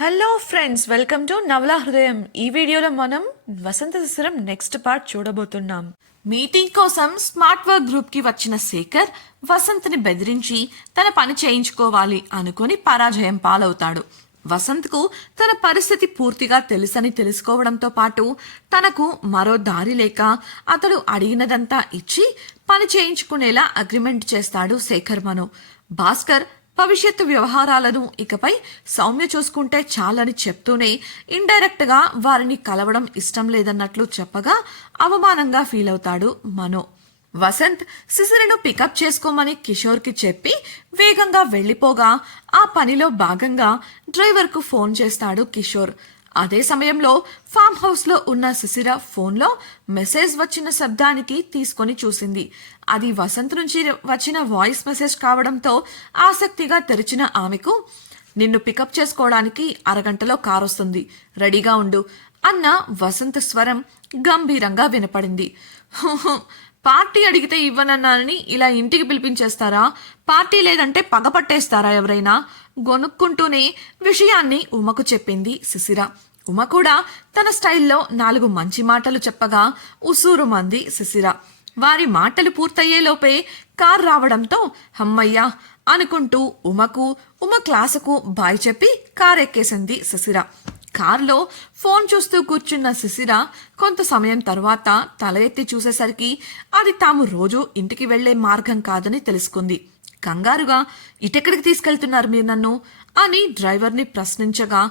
Hello friends, welcome to నవలా హృదయం. ఈ వీడియోలో మనం వసంత శిశిరం నెక్స్ట్ పార్ట్ చూడబోతున్నాం. మీటింగ్ కోసం స్మార్ట్ వర్క్ గ్రూప్ కి వచ్చిన శేఖర్ వసంత్ని బెదిరించి తన పని చేయించుకోవాలి అనుకుని పరాజయం పాలవుతాడు. వసంత్కు తన పరిస్థితి పూర్తిగా తెలుసని తెలుసుకోవడంతో పాటు తనకు మరో దారి లేక అతడు అడిగినదంతా ఇచ్చి పని చేయించుకునేలా అగ్రిమెంట్ చేస్తాడు శేఖర్ మను. భాస్కర్ భవిష్యత్తు వ్యవహారాలను ఇకపై సౌమ్య చూసుకుంటే చాలని చెప్తూనే ఇండైరెక్ట్ గా వారిని కలవడం ఇష్టం లేదన్నట్లు చెప్పగా అవమానంగా ఫీల్ అవుతాడు మనో. వసంత్ శిశిరను పికప్ చేసుకోమని కిషోర్కి చెప్పి వేగంగా వెళ్లిపోగా ఆ పనిలో భాగంగా డ్రైవర్కు ఫోన్ చేస్తాడు కిషోర్. అదే సమయంలో ఫామ్ హౌస్ లో ఉన్న శిశిర ఫోన్లో మెసేజ్ వచ్చిన శబ్దానికి తీసుకొని చూసింది. అది వసంత్ నుంచి వచ్చిన వాయిస్ మెసేజ్ కావడంతో ఆసక్తిగా తెరిచిన ఆమెకు, నిన్ను పికప్ చేసుకోవడానికి అరగంటలో కార్ వస్తుంది, రెడీగా ఉండు అన్న వసంత్ స్వరం గంభీరంగా వినపడింది. పార్టీ అడిగితే ఇవ్వనన్నానని ఇలా ఇంటికి పిలిపించేస్తారా? పార్టీ లేదంటే పగపట్టేస్తారా ఎవరైనా? గొనుక్కుంటూనే విషయాన్ని ఉమకు చెప్పింది శిశిర. ఉమ కూడా తన స్టైల్లో 4 మంచి మాటలు చెప్పగా ఉసూరు మంది శిశిర. వారి మాటలు పూర్తయ్యేలోపే కార్ రావడంతో హమ్మయ్యా అనుకుంటూ ఉమ క్లాసుకు బాయ్ చెప్పి కార్ ఎక్కేసింది శిశిర. కార్లో ఫోన్ చూస్తూ కూర్చున్న శిశిర కొంత సమయం తర్వాత తల ఎత్తి చూసేసరికి అది తాము రోజు ఇంటికి వెళ్లే మార్గం కాదని తెలుసుకుంది. కంగారుగా, ఇటెక్కడికి తీసుకెళ్తున్నారు మీరు నన్ను అని డ్రైవర్ని ప్రశ్నించగా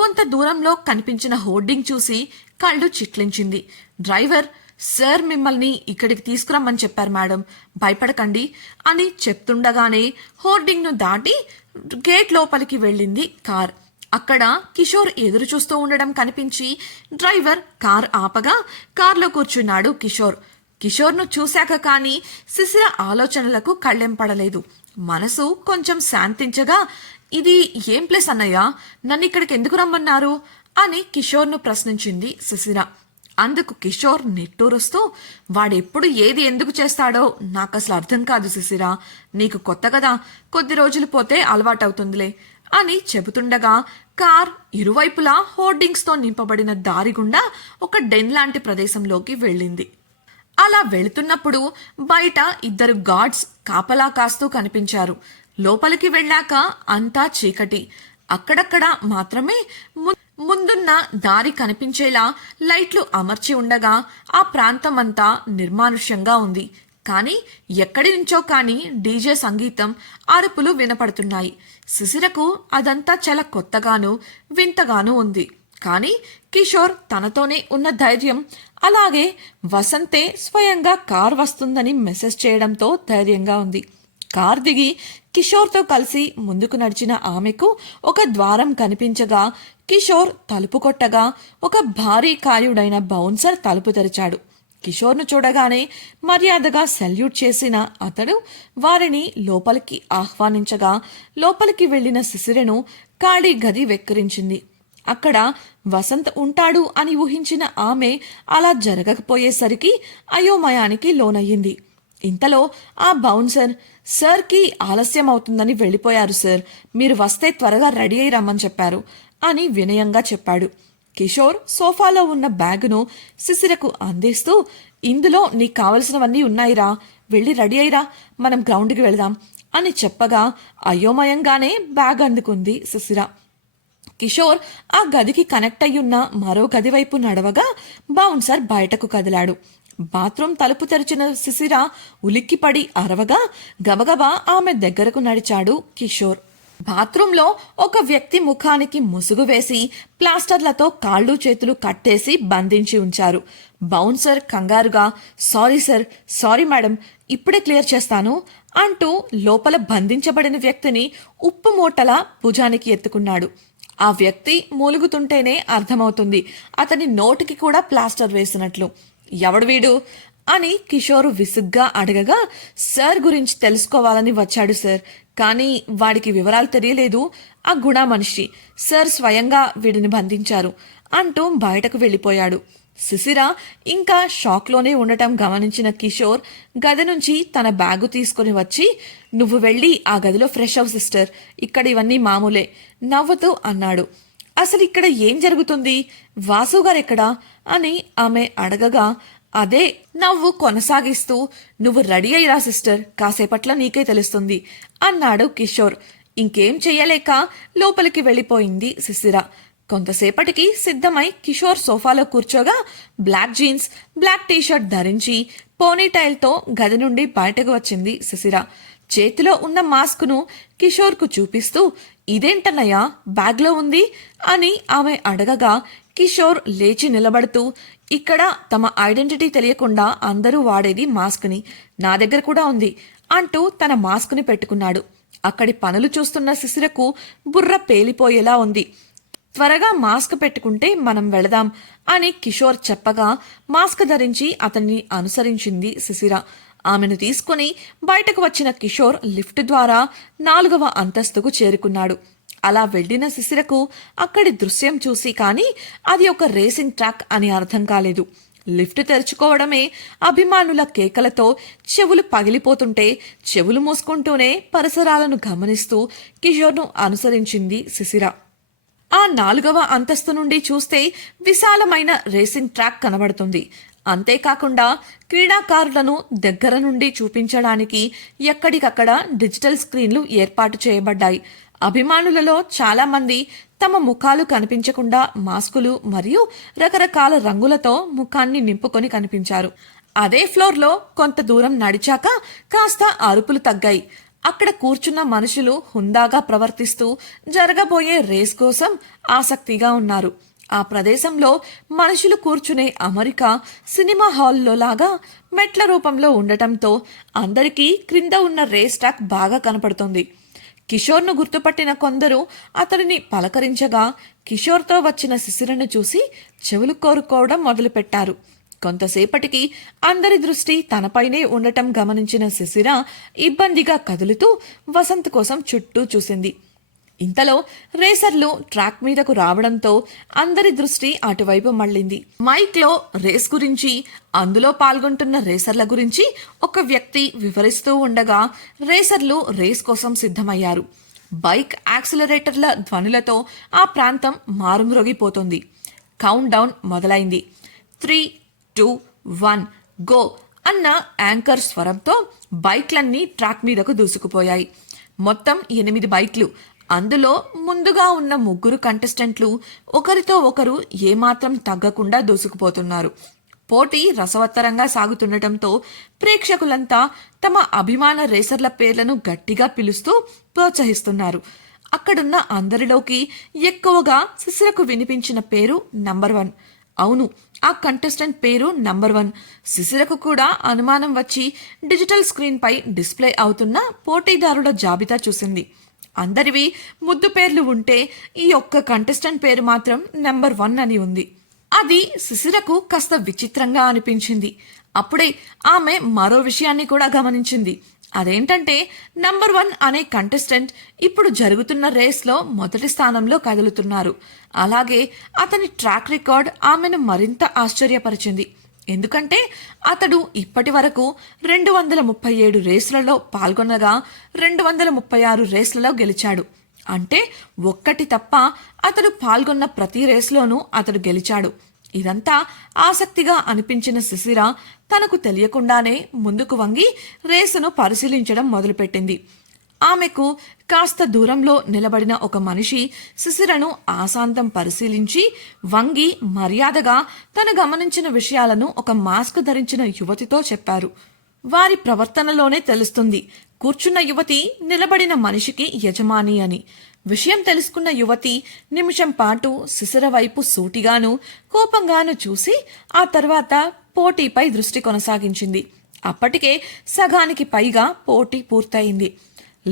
కొంత దూరంలో కనిపించిన హోర్డింగ్ చూసి కళ్ళు చిట్లించింది. డ్రైవర్, సార్ మిమ్మల్ని ఇక్కడికి తీసుకురమ్మని చెప్పారు మేడం, భయపడకండి అని చెప్తుండగానే హోర్డింగ్ను దాటి గేట్ లోపలికి వెళ్ళింది కార్. అక్కడ కిషోర్ ఎదురు చూస్తూ ఉండడం కనిపించి డ్రైవర్ కార్ ఆపగా కార్లో కూర్చున్నాడు కిషోర్. కిషోర్ను చూశాక కానీ శిశిర ఆలోచనలకు కళ్ళెంపడలేదు. మనసు కొంచెం శాంతించగా, ఇది ఏం ప్లేస్ అన్నయ్య, నన్ను ఇక్కడికి ఎందుకు రమ్మన్నారు అని కిషోర్ను ప్రశ్నించింది శిశిర. అందుకు కిషోర్ నిట్టూరుస్తూ, వాడెప్పుడు ఏది ఎందుకు చేస్తాడో నాకు అసలు అర్థం కాదు శిశిర, నీకు కొత్త కదా, కొద్ది రోజులు పోతే అలవాటవుతుందిలే అని చెబుతుండగా కార్ ఇరువైపులా హోర్డింగ్స్తో నింపబడిన దారి గుండా ఒక డెన్ లాంటి ప్రదేశంలోకి వెళ్ళింది. అలా వెళుతున్నప్పుడు బయట 2 గార్డ్స్ కాపలా కాస్తూ కనిపించారు. లోపలికి వెళ్ళాక అంతా చీకటి. అక్కడక్కడ మాత్రమే ముందున్న దారి కనిపించేలా లైట్లు అమర్చి ఉండగా ఆ ప్రాంతమంతా నిర్మానుష్యంగా ఉంది. కానీ ఎక్కడి నుంచో కానీ డీజే సంగీతం, అరుపులు వినపడుతున్నాయి. శిశిరకు అదంతా చాలా కొత్తగాను వింతగాను ఉంది. కానీ కిషోర్ తనతోనే ఉన్న ధైర్యం, అలాగే వసంతే స్వయంగా కార్ వస్తుందని మెసేజ్ చేయడంతో ధైర్యంగా ఉంది. కార్ దిగి కిషోర్తో కలిసి ముందుకు నడిచిన ఆమెకు ఒక ద్వారం కనిపించగా కిషోర్ తలుపు కొట్టగా ఒక భారీ కాయుడైన బౌన్సర్ తలుపు తెరిచాడు. కిషోర్ను చూడగానే మర్యాదగా సెల్యూట్ చేసిన అతడు వారిని లోపలికి ఆహ్వానించగా లోపలికి వెళ్లిన శిశిరను ఖాళీ గది వెక్కిరించింది. అక్కడ వసంత్ ఉంటాడు అని ఊహించిన ఆమె అలా జరగకపోయేసరికి అయోమయానికి లోనయ్యింది. ఇంతలో ఆ బౌన్సర్, సార్కి ఆలస్యం అవుతుందని వెళ్ళిపోయారు సార్, మీరు వస్తే త్వరగా రెడీ అయి రమ్మని చెప్పారు అని వినయంగా చెప్పాడు. కిషోర్ సోఫాలో ఉన్న బ్యాగును శిశిరకు అందిస్తూ, ఇందులో నీకు కావలసినవన్నీ ఉన్నాయిరా, వెళ్ళి రెడీ అయిరా, మనం గ్రౌండ్కి వెళదాం అని చెప్పగా అయోమయంగానే బ్యాగ్ అందుకుంది శిశిర. కిషోర్ ఆ గదికి కనెక్ట్ అయ్యున్న మరో గది వైపు నడవగా బౌన్సర్ బయటకు కదిలాడు. బాత్రూం తలుపు తెరిచిన శిశిర ఉలిక్కిపడి అరవగా గబగబా ఆమె దగ్గరకు నడిచాడు కిషోర్. బాత్రూంలో ఒక వ్యక్తి ముఖానికి ముసుగు వేసి ప్లాస్టర్లతో కాళ్ళు చేతులు కట్టేసి బంధించి ఉంచారు. బౌన్సర్ కంగారుగా, సారీ సార్, సారీ మేడం, ఇప్పుడే క్లియర్ చేస్తాను అంటూ లోపల బంధించబడిన వ్యక్తిని ఉప్పు మూటలా భుజానికి ఎత్తుకున్నాడు. ఆ వ్యక్తి మూలుగుతుంటేనే అర్థమవుతుంది అతని నోటికి కూడా ప్లాస్టర్ వేసినట్లు. ఎవడు వీడు అని కిషోర్ విసుగ్గా అడగగా, సార్ గురించి తెలుసుకోవాలని వచ్చాడు సార్, కానీ వాడికి వివరాలు తెలియలేదు, ఆ గుణ మనిషి, సార్ స్వయంగా వీడిని బంధించారు అంటూ బయటకు వెళ్ళిపోయాడు. శిశిర ఇంకా షాక్లోనే ఉండటం గమనించిన కిషోర్ గది నుంచి తన బ్యాగు తీసుకుని వచ్చి, నువ్వు వెళ్ళి ఆ గదిలో ఫ్రెష్ అవ్ సిస్టర్, ఇక్కడ ఇవన్నీ మామూలే నవ్వుతూ అన్నాడు. అసలు ఇక్కడ ఏం జరుగుతుంది, వాసు గారెక్కడా అని ఆమె అడగగా అదే నవ్వు కొనసాగిస్తూ నువ్వు రెడీ అయ్యిరా సిస్టర్, కాసేపట్ల నీకే తెలుస్తుంది అన్నాడు కిషోర్. ఇంకేం చెయ్యలేక లోపలికి వెళ్ళిపోయింది శిశిర. కొంతసేపటికి సిద్ధమై కిషోర్ సోఫాలో కూర్చోగా బ్లాక్ జీన్స్, బ్లాక్ టీషర్ట్ ధరించి పోనీటైల్తో గది నుండి బయటకు వచ్చింది శిశిర. చేతిలో ఉన్న మాస్క్ను కిషోర్కు చూపిస్తూ ఇదేంటన్నయ్యా బ్యాగ్లో ఉంది అని ఆమె అడగగా కిషోర్ లేచి నిలబడుతూ ఇక్కడ తమ ఐడెంటిటీ తెలియకుండా అందరూ వాడేది మాస్క్ని, నా దగ్గర కూడా ఉంది అంటూ తన మాస్క్ని పెట్టుకున్నాడు. అక్కడి పనులు చూస్తున్న శిశిరకు బుర్ర పేలిపోయేలా ఉంది. త్వరగా మాస్క్ పెట్టుకుంటే మనం వెళదాం అని కిషోర్ చెప్పగా మాస్క్ ధరించి అతన్ని అనుసరించింది శిశిర. ఆమెను తీసుకుని బయటకు వచ్చిన కిషోర్ లిఫ్ట్ ద్వారా 4వ అంతస్తుకు చేరుకున్నాడు. అలా వెళ్లిన శిశిరకు అక్కడి దృశ్యం చూసి కానీ అది ఒక రేసింగ్ ట్రాక్ అని అర్థం కాలేదు. లిఫ్ట్ తెరుచుకోవడమే అభిమానుల కేకలతో చెవులు పగిలిపోతుంటే చెవులు మూసుకుంటూనే పరిసరాలను గమనిస్తూ కిషోర్ను అనుసరించింది శిశిర. ఆ 4వ అంతస్తు నుండి చూస్తే విశాలమైన రేసింగ్ ట్రాక్ కనబడుతుంది. అంతేకాకుండా క్రీడాకారులను దగ్గర నుండి చూపించడానికి ఎక్కడికక్కడ డిజిటల్ స్క్రీన్లు ఏర్పాటు చేయబడ్డాయి. అభిమానులలో చాలా మంది తమ ముఖాలు కనిపించకుండా మాస్కులు మరియు రకరకాల రంగులతో ముఖాన్ని నింపుకొని కనిపించారు. అదే ఫ్లోర్లో కొంత దూరం నడిచాక కాస్త అరుపులు తగ్గాయి. అక్కడ కూర్చున్న మనుషులు హుందాగా ప్రవర్తిస్తూ జరగబోయే రేస్ కోసం ఆసక్తిగా ఉన్నారు. ఆ ప్రదేశంలో మనుషులు కూర్చునే అమరిక సినిమా హాల్లో లాగా మెట్ల రూపంలో ఉండటంతో అందరికీ క్రింద ఉన్న రేస్ ట్రాక్ బాగా కనపడుతుంది. కిషోర్ను గుర్తుపట్టిన కొందరు అతడిని పలకరించగా కిషోర్తో వచ్చిన శిశిరను చూసి చెవులు కోరుకోవడం మొదలుపెట్టారు. కొంతసేపటికి అందరి దృష్టి తనపైనే ఉండటం గమనించిన శిశిర ఇబ్బందిగా కదులుతూ వసంత్ కోసం చుట్టూ చూసింది. ఇంతలో రేసర్లు ట్రాక్ మీదకు రావడంతో అందరి దృష్టి అటువైపు మళ్ళింది. మైక్లో రేస్ గురించి, అందులో పాల్గొంటున్న రేసర్ల గురించి ఒక వ్యక్తి వివరిస్తూ ఉండగా రేసర్లు రేస్ కోసం సిద్ధమయ్యారు. బైక్ యాక్సిలరేటర్ల ధ్వనులతో ఆ ప్రాంతం మారుమ్రోగిపోతుంది. కౌంట్ డౌన్ మొదలైంది. 3, 2, 1 గో అన్న యాంకర్ స్వరంతో బైక్లన్నీ ట్రాక్ మీదకు దూసుకుపోయాయి. మొత్తం 8 బైక్లు. అందులో ముందుగా ఉన్న 3 కంటెస్టెంట్లు ఒకరితో ఒకరు ఏమాత్రం తగ్గకుండా దూసుకుపోతున్నారు. పోటీ రసవత్తరంగా సాగుతుండటంతో ప్రేక్షకులంతా తమ అభిమాన రేసర్ల పేర్లను గట్టిగా పిలుస్తూ ప్రోత్సహిస్తున్నారు. అక్కడున్న అందరిలోకి ఎక్కువగా శిశిరకు వినిపించిన పేరు నంబర్ 1. అవును, ఆ కంటెస్టెంట్ పేరు నంబర్ 1. శిశిరకు కూడా అనుమానం వచ్చి డిజిటల్ స్క్రీన్ పై డిస్ప్లే అవుతున్న పోటీదారుల జాబితా చూసింది. అందరివి ముద్దు పేర్లు ఉంటే ఈ ఒక్క కంటెస్టెంట్ పేరు మాత్రం నంబర్ 1 అని ఉంది. అది శిశిరకు కాస్త విచిత్రంగా అనిపించింది. అప్పుడే ఆమె మరో విషయాన్ని కూడా గమనించింది. అదేంటంటే నంబర్ 1 అనే కంటెస్టెంట్ ఇప్పుడు జరుగుతున్న రేస్లో మొదటి స్థానంలో కదులుతున్నారు. అలాగే అతని ట్రాక్ రికార్డ్ ఆమెను మరింత ఆశ్చర్యపరిచింది. ఎందుకంటే అతడు ఇప్పటి వరకు 237 రేసులలో పాల్గొనగా 236 రేసులలో గెలిచాడు. అంటే ఒక్కటి తప్ప అతడు పాల్గొన్న ప్రతి రేసులోనూ అతడు గెలిచాడు. ఇదంతా ఆసక్తిగా అనిపించిన శిశిర తనకు తెలియకుండానే ముందుకు వంగి రేసును పరిశీలించడం మొదలుపెట్టింది. ఆమెకు కాస్త దూరంలో నిలబడిన ఒక మనిషి శిశిరను ఆశాంతం పరిశీలించి వంగి మర్యాదగా తను గమనించిన విషయాలను ఒక మాస్క్ ధరించిన యువతితో చెప్పారు. వారి ప్రవర్తనలోనే తెలుస్తుంది కూర్చున్న యువతి నిలబడిన మనిషికి యజమాని అని. విషయం తెలుసుకున్న యువతి నిమిషం పాటు శిశిర వైపు సూటిగాను కోపంగాను చూసి ఆ తర్వాత పోటీపై దృష్టి కొనసాగించింది. అప్పటికే సగానికి పైగా పోటీ పూర్తయింది.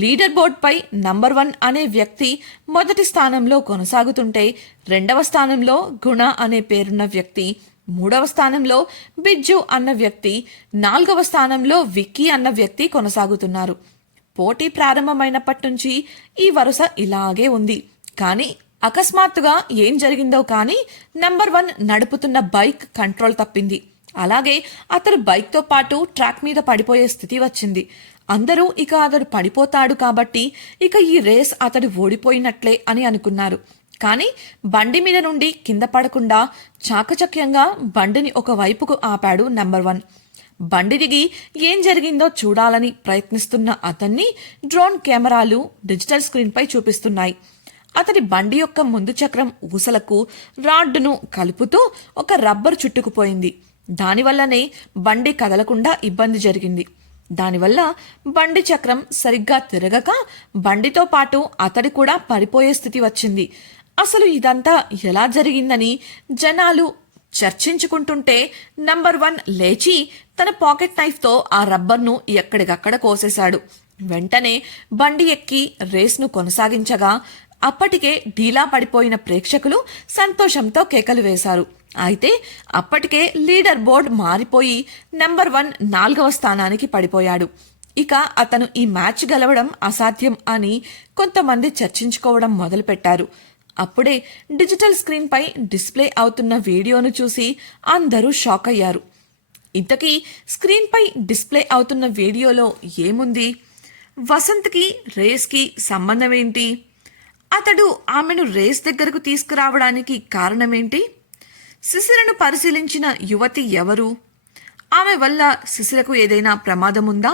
లీడర్ బోర్డ్పై నంబర్ 1 అనే వ్యక్తి మొదటి స్థానంలో కొనసాగుతుంటే 2వ స్థానంలో గుణ అనే పేరున్న వ్యక్తి, 3వ స్థానంలో బిజ్జు అన్న వ్యక్తి, 4వ స్థానంలో విక్కీ అన్న వ్యక్తి కొనసాగుతున్నారు. పోటీ ప్రారంభమైనప్పటి నుంచి ఈ వరుస ఇలాగే ఉంది. కానీ అకస్మాత్తుగా ఏం జరిగిందో కానీ నంబర్ 1 నడుపుతున్న బైక్ కంట్రోల్ తప్పింది. అలాగే అతడు బైక్తో పాటు ట్రాక్ మీద పడిపోయే స్థితి వచ్చింది. అందరూ ఇక అతడు పడిపోతాడు కాబట్టి ఇక ఈ రేస్ అతడు ఓడిపోయినట్లే అని అనుకున్నారు. కానీ బండి మీద నుండి కింద పడకుండా చాకచక్యంగా బండిని ఒక వైపుకు ఆపాడు నంబర్ 1. బండి దిగి ఏం జరిగిందో చూడాలని ప్రయత్నిస్తున్న అతన్ని డ్రోన్ కెమెరాలు డిజిటల్ స్క్రీన్పై చూపిస్తున్నాయి. అతని బండి యొక్క ముందు చక్రం ఊసలకు రాడ్డును కలుపుతూ ఒక రబ్బర్ చుట్టుకుపోయింది. దానివల్లనే బండి కదలకుండా ఇబ్బంది జరిగింది. దానివల్ల బండి చక్రం సరిగ్గా తిరగక బండితో పాటు అతడి కూడా పడిపోయే స్థితి వచ్చింది. అసలు ఇదంతా ఎలా జరిగిందని జనాలు చర్చించుకుంటుంటే నంబర్ 1 లేచి తన పాకెట్ నైఫ్తో ఆ రబ్బర్ను ఎక్కడికక్కడ కోసేశాడు. వెంటనే బండి ఎక్కి రేస్ను కొనసాగించగా అప్పటికే ఢీలా పడిపోయిన ప్రేక్షకులు సంతోషంతో కేకలు వేశారు. అయితే అప్పటికే లీడర్ బోర్డ్ మారిపోయి నంబర్ 1 4వ స్థానానికి పడిపోయాడు. ఇక అతను ఈ మ్యాచ్ గెలవడం అసాధ్యం అని కొంతమంది చర్చించుకోవడం మొదలుపెట్టారు. అప్పుడే డిజిటల్ స్క్రీన్పై డిస్ప్లే అవుతున్న వీడియోను చూసి అందరూ షాక్ అయ్యారు. ఇంతకీ స్క్రీన్పై డిస్ప్లే అవుతున్న వీడియోలో ఏముంది? వసంత్కి రేస్కి సంబంధం ఏంటి? అతడు ఆమెను రేస్ దగ్గరకు తీసుకురావడానికి కారణమేంటి? శిశిరను పరిశీలించిన యువతి ఎవరు? ఆమె వల్ల శిశిరకు ఏదైనా ప్రమాదం ఉందా?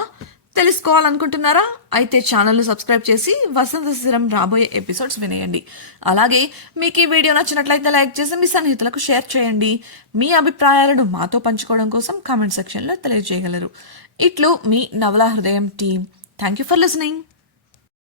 తెలుసుకోవాలనుకుంటున్నారా? అయితే ఛానల్ను సబ్స్క్రైబ్ చేసి వసంత శిశిరం రాబోయే ఎపిసోడ్స్ వినేయండి. అలాగే మీకు ఈ వీడియో నచ్చినట్లయితే లైక్ చేసి మీ సన్నిహితులకు షేర్ చేయండి. మీ అభిప్రాయాలను మాతో పంచుకోవడం కోసం కామెంట్ సెక్షన్లో తెలియజేయగలరు. ఇట్లు మీ నవలా హృదయం team. Thank you for listening.